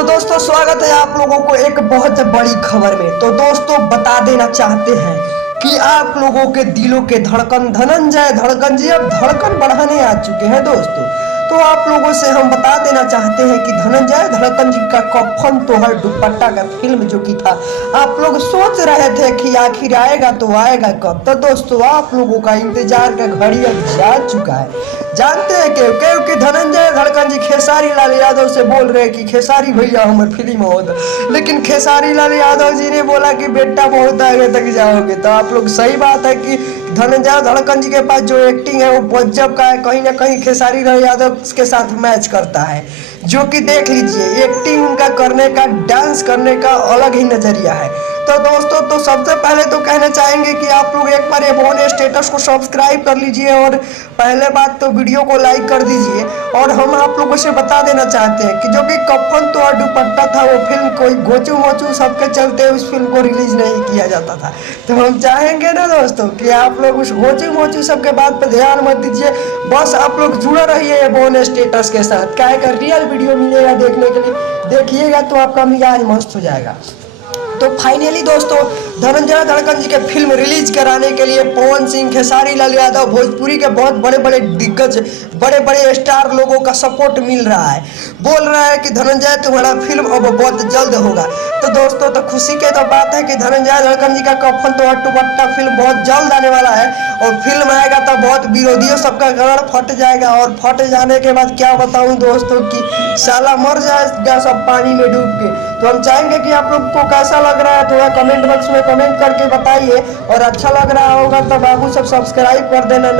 तो दोस्तों स्वागत है आप लोगों को एक बहुत बड़ी खबर में। तो दोस्तों बता देना चाहते हैं कि आप लोगों के दिलों के धड़कन धनंजय धड़कन जी अब धड़कन बढ़ाने आ चुके हैं दोस्तों। तो आप लोगों से हम बता देना चाहते हैं कि धनंजय धड़कन जी का कफन तोहर दुपट्टा का फिल्म जो कि था, आप लोग सोच रहे थे कि आखिर आएगा तो आएगा कब। तो दोस्तों आप लोगों का इंतजार का घड़ी अब जा चुका है। जानते हैं क्योंकि धनंजय धड़कन जी खेसारी लाल यादव से बोल रहे हैं कि खेसारी भैया हमारे फिल्म हो, लेकिन खेसारी लाल यादव जी ने बोला कि बेटा बहुत आगे तक जाओगे। तो आप लोग सही बात है कि धनंजय धड़कन जी के पास जो एक्टिंग है वो गजब का है, कहीं ना कहीं खेसारी लाल यादव के साथ मैच करता है। जो कि देख लीजिए एक्टिंग उनका करने का, डांस करने का अलग ही नजरिया है। तो दोस्तों तो सबसे पहले तो कहना चाहेंगे कि आप लोग एक बार एबोन स्टेटस को सब्सक्राइब कर लीजिए और पहले बात तो वीडियो को लाइक कर दीजिए। और हम आप लोगों से बता देना चाहते हैं कि जो कि कफन तो दुपट्टा था वो फिल्म कोई गोचू मोचू सबके चलते उस फिल्म को रिलीज नहीं किया जाता था। तो हम चाहेंगे ना दोस्तों कि आप लोग उस गोचू मोचू सबके बात पर ध्यान मत दीजिए, बस आप लोग जुड़े रहिए एबोन स्टेटस के साथ। क्या का रियल वीडियो मिलेगा देखने के लिए, देखिएगा तो आपका मिजाज मस्त हो जाएगा। तो फाइनली दोस्तों धनंजय धड़कन जी के फिल्म रिलीज कराने के लिए पवन सिंह, खेसारी लाल यादव, भोजपुरी के बहुत बड़े बड़े दिग्गज, बड़े बड़े स्टार लोगों का सपोर्ट मिल रहा है। बोल रहा है कि धनंजय तुम्हारा फिल्म अब बहुत जल्द होगा। तो दोस्तों तो खुशी के तो बात है कि धनंजय धड़कन जी का कफन तो दुपट्टा फिल्म बहुत जल्द आने वाला है। और फिल्म आएगा तो बहुत विरोधियों सबका गड़ फट जाएगा। और फट जाने के बाद क्या बताऊं दोस्तों कि साला मर जाएगा सब पानी में डूब के। तो हम चाहेंगे कि आप लोग को कैसा लग रहा है थोड़ा कमेंट बॉक्स में कमेंट करके बताइए। और अच्छा लग रहा होगा तो बाबू सब सब्सक्राइब कर देना। नहीं